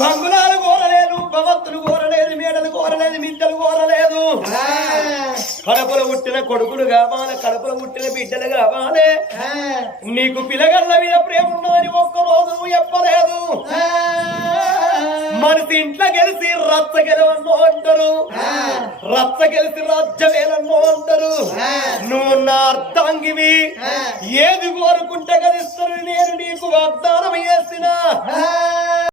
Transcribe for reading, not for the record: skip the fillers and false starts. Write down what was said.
బంగుళాలు కోరలేదు, భగవంతులు కోరలేదు, మేడలు కోరలేదు, మిద్దలు కోరలేదు. కడపలో పుట్టిన కొడుకులు కావాలి, కడపలో పుట్టిన బిడ్డలు కావాలి. నీకు పిల్లగల్ల మీద ప్రేమ ఉన్నదని ఒక్కరోజు చెప్పలేదు. మనసి ఇంట్లో గెలిచి రచ్చ గెలవన్నో అంటారు, రచ్చ గెలిచి రాజ్యమేనన్నో అంటారు. నువ్వు నా అర్థాంగివి, ఏది కోరుకుంటే గదిస్తారు. నేను నీకు వాగ్దానం చేసిన